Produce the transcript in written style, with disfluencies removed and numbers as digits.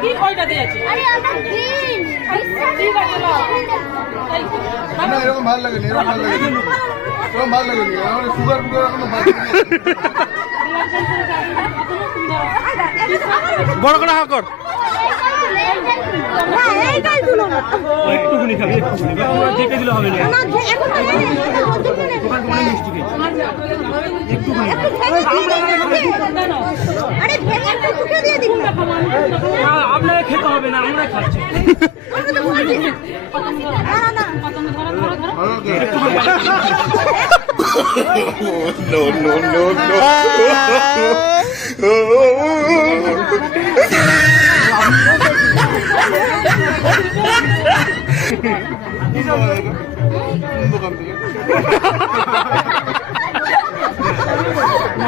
কি কয়টা দিয়েছে? এরকম ভালো লাগে এরকম ভালো লাগে এরকম ভালো লাগে আমার সুগার ফুগার এখনো ভালো বড় করে হা কর একটুখানি খাবে যেতে দিলে হবে না আপনাকে খেতে হবে না আমরা খাচ্ছি No, no, no, no.